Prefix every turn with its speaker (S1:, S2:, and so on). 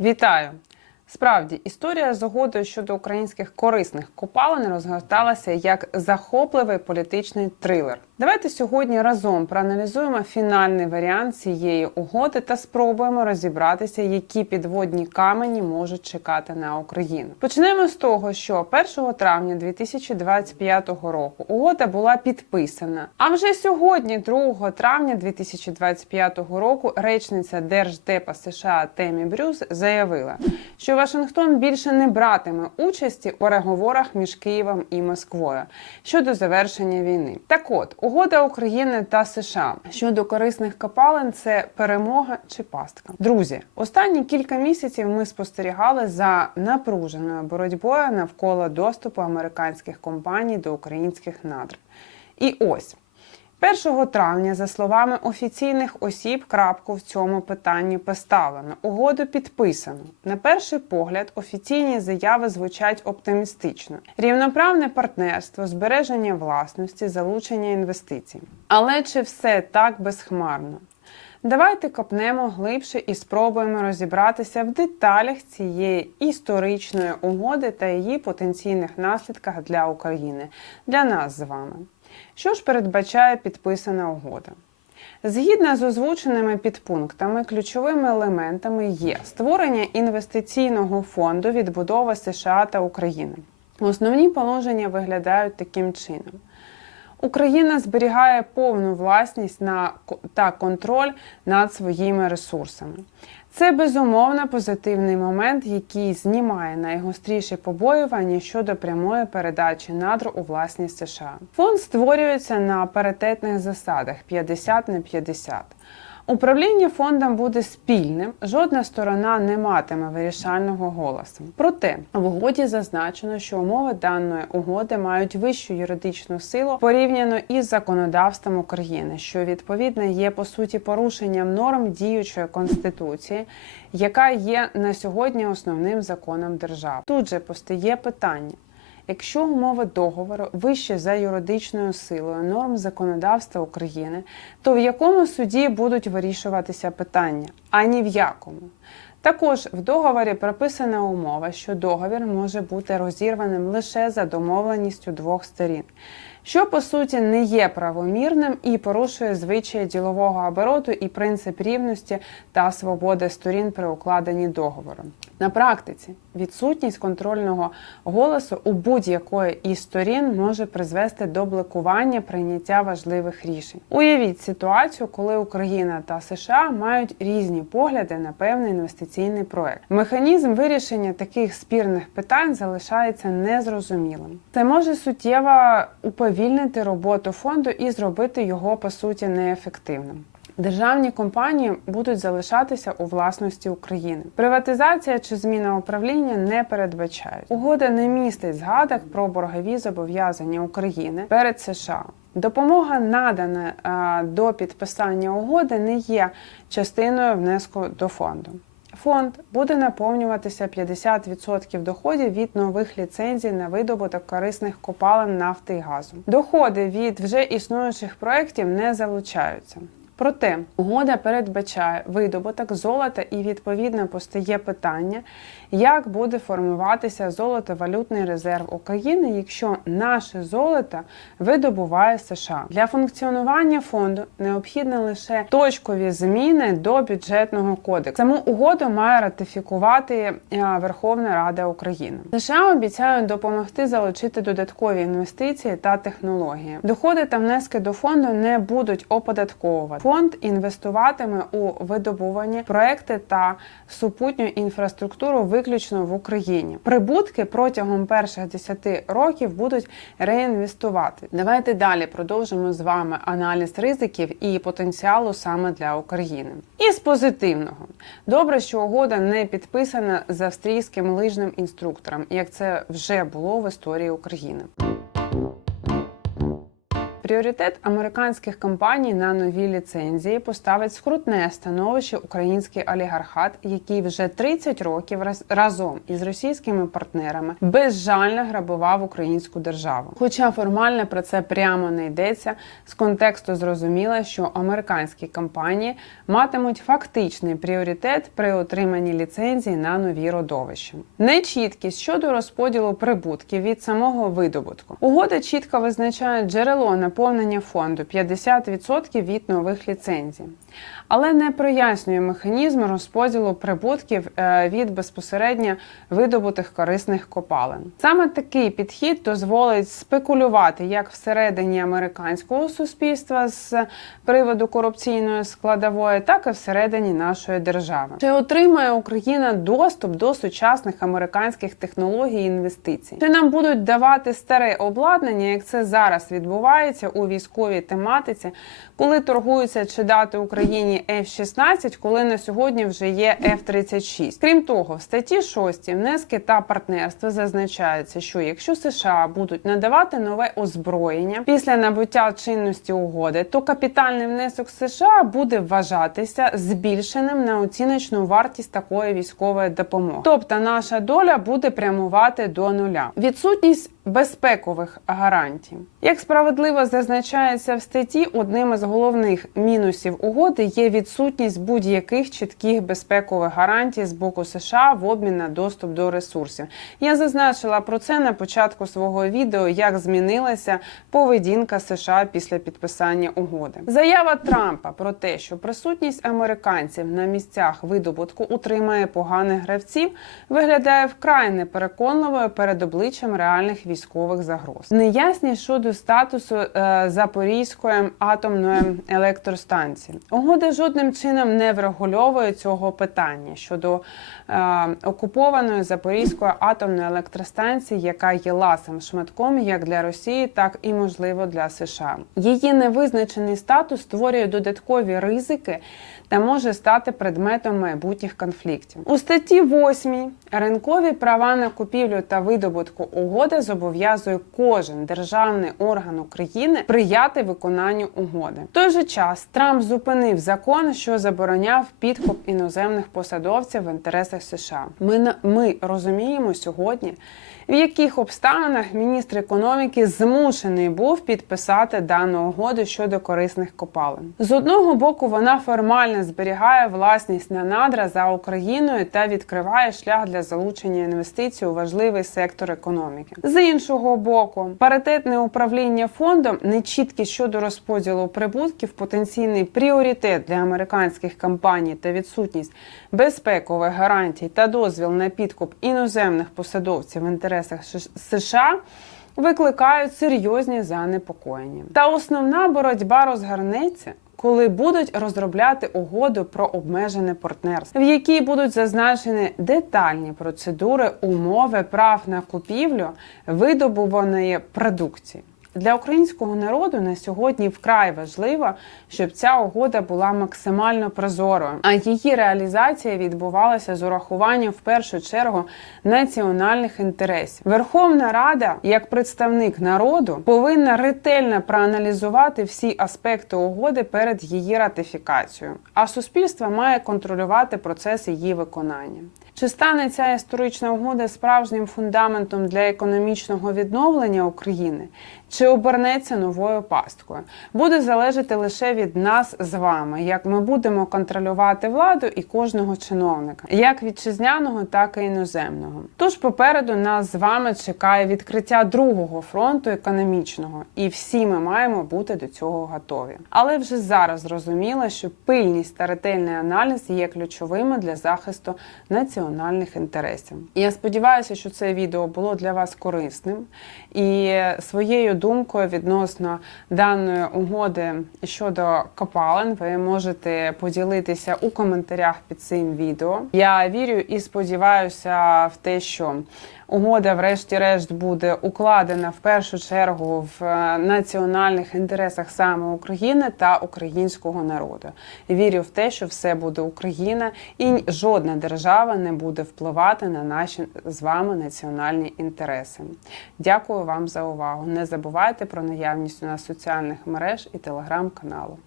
S1: Вітаю! Справді, історія з угодою щодо українських корисних копалин розгорталася як захопливий політичний трилер. Давайте сьогодні разом проаналізуємо фінальний варіант цієї угоди та спробуємо розібратися, які підводні камені можуть чекати на Україну. Почнемо з того, що 1 травня 2025 року угода була підписана. А вже сьогодні, 2 травня 2025 року, речниця Держдепа США Темі Брюс заявила, що Вашингтон більше не братиме участі у переговорах між Києвом і Москвою щодо завершення війни. Так от угода України та США щодо корисних копалин це перемога чи пастка. Друзі, останні кілька місяців ми спостерігали за напруженою боротьбою навколо доступу американських компаній до українських надр. І ось. 1 травня, за словами офіційних осіб, крапку в цьому питанні поставлено. Угоду підписано. На перший погляд, офіційні заяви звучать оптимістично: рівноправне партнерство, збереження власності, залучення інвестицій. Але чи все так безхмарно? Давайте копнемо глибше і спробуємо розібратися в деталях цієї історичної угоди та її потенційних наслідках для України, для нас з вами. Що ж передбачає підписана угода? Згідно з озвученими підпунктами, ключовими елементами є створення інвестиційного фонду відбудови США та України. Основні положення виглядають таким чином. Україна зберігає повну власність на та контроль над своїми ресурсами. Це безумовно позитивний момент, який знімає найгостріші побоювання щодо прямої передачі надр у власність США. Фонд створюється на паритетних засадах 50 на 50. Управління фондом буде спільним, жодна сторона не матиме вирішального голосу. Проте в угоді зазначено, що умови даної угоди мають вищу юридичну силу порівняно із законодавством України, що відповідно є по суті порушенням норм діючої конституції, яка є на сьогодні основним законом держави. Тут же постає питання. Якщо умови договору вищі за юридичною силою норм законодавства України, то в якому суді будуть вирішуватися питання? Ані в якому. Також в договорі прописана умова, що договір може бути розірваним лише за домовленістю двох сторін, що по суті не є правомірним і порушує звичаї ділового обороту і принцип рівності та свободи сторін при укладенні договору. На практиці відсутність контрольного голосу у будь-якої із сторін може призвести до блокування прийняття важливих рішень. Уявіть ситуацію, коли Україна та США мають різні погляди на певний інвестиційний проект. Механізм вирішення таких спірних питань залишається незрозумілим. Це може суттєво уповільнити роботу фонду і зробити його по суті неефективним. Державні компанії будуть залишатися у власності України. Приватизація чи зміна управління не передбачають. Угода не містить згадок про боргові зобов'язання України перед США. Допомога надана а, до підписання угоди не є частиною внеску до фонду. Фонд буде наповнюватися 50% доходів від нових ліцензій на видобуток корисних копалин нафти і газу. Доходи від вже існуючих проєктів не залучаються. Проте угода передбачає видобуток золота і відповідно постає питання, як буде формуватися золотовалютний резерв України, якщо наше золото видобуває США. Для функціонування фонду необхідно лише точкові зміни до бюджетного кодексу. Саму угоду має ратифікувати Верховна Рада України. США обіцяють допомогти залучити додаткові інвестиції та технології. Доходи та внески до фонду не будуть оподатковувати. Фонд інвестуватиме у видобування проекти та супутню інфраструктуру виключно в Україні. Прибутки протягом перших 10 років будуть реінвестувати. Давайте далі продовжимо з вами аналіз ризиків і потенціалу саме для України. І з позитивного добре, що угода не підписана з австрійським лижним інструктором, як це вже було в історії України. Пріоритет американських компаній на нові ліцензії поставить скрутне становище український олігархат, який вже 30 років раз- разом із російськими партнерами безжально грабував українську державу. Хоча формально про це прямо не йдеться, з контексту зрозуміло, що американські компанії матимуть фактичний пріоритет при отриманні ліцензій на нові родовища. Нечіткість щодо розподілу прибутків від самого видобутку. Угода чітко визначає джерело наповнення фонду 50% від нових ліцензій. Але не прояснює механізм розподілу прибутків е, від безпосередньо видобутих корисних копалин. Саме такий підхід дозволить спекулювати як всередині американського суспільства з приводу корупційної складової, так і всередині нашої держави. Чи отримає Україна доступ до сучасних американських технологій і інвестицій? Чи нам будуть давати старе обладнання, як це зараз відбувається у військовій тематиці, коли торгуються чи дати Україні F-16, коли на сьогодні вже є F-36? Крім того, в статті 6 внески та партнерства зазначається, що якщо США будуть надавати нове озброєння після набуття чинності угоди, то капітальний внесок США буде вважатися збільшеним на оціночну вартість такої військової допомоги. Тобто наша доля буде прямувати до нуля. Відсутність безпекових гарантій, як справедливо зазначається в статті, одним із головних мінусів угоди є відсутність будь-яких чітких безпекових гарантій з боку США в обмін на доступ до ресурсів. Я зазначила про це на початку свого відео, як змінилася поведінка США після підписання угоди. Заява Трампа про те, що присутність американців на місцях видобутку утримає поганих гравців, виглядає вкрай непереконливою перед обличчям реальних військових загроз. Неясність щодо статусу е, Запорізької атомної електростанції. Угода жодним чином не врегульовує цього питання щодо е, окупованої Запорізької атомної електростанції, яка є ласим шматком як для Росії, так і можливо для США. Її невизначений статус створює додаткові ризики та може стати предметом майбутніх конфліктів. У статті 8 ринкові права на купівлю та видобутку угоди зобов'язує кожен державний орган України прияти виконанню угоди. В той же час Трамп зупинив закон, що забороняв підкуп іноземних посадовців в інтересах США. Ми ми розуміємо сьогодні. В яких обставинах міністр економіки змушений був підписати дану угоду щодо корисних копалин? З одного боку, вона формально зберігає власність на надра за Україною та відкриває шлях для залучення інвестицій у важливий сектор економіки. З іншого боку, паритетне управління фондом, нечіткість щодо розподілу прибутків, потенційний пріоритет для американських компаній та відсутність безпекових гарантій та дозвіл на підкуп іноземних посадовців в інтересах США. Викликають серйозні занепокоєння. Та основна боротьба розгорнеться, коли будуть розробляти угоду про обмежене партнерство, в якій будуть зазначені детальні процедури умови прав на купівлю видобуваної продукції. Для українського народу на сьогодні вкрай важливо, щоб ця угода була максимально прозорою, а її реалізація відбувалася з урахуванням в першу чергу національних інтересів. Верховна Рада, як представник народу, повинна ретельно проаналізувати всі аспекти угоди перед її ратифікацією, а суспільство має контролювати процес її виконання. Чи стане ця історична угода справжнім фундаментом для економічного відновлення України? Чи обернеться новою пасткою? Буде залежати лише від нас з вами, як ми будемо контролювати владу і кожного чиновника, як вітчизняного, так і іноземного. Тож попереду нас з вами чекає відкриття другого фронту економічного, і всі ми маємо бути до цього готові. Але вже зараз зрозуміло, що пильність та ретельний аналіз є ключовими для захисту національних інтересів. І я сподіваюся, що це відео було для вас корисним і своєю думкою відносно даної угоди щодо копалин ви можете поділитися у коментарях під цим відео. Я вірю і сподіваюся в те, що угода, врешті-решт, буде укладена в першу чергу в е, національних інтересах саме України та українського народу. Вірю в те, що все буде Україна, і жодна держава не буде впливати на наші з вами національні інтереси. Дякую вам за увагу. Не забувайте про наявність у нас соціальних мереж і телеграм-каналу.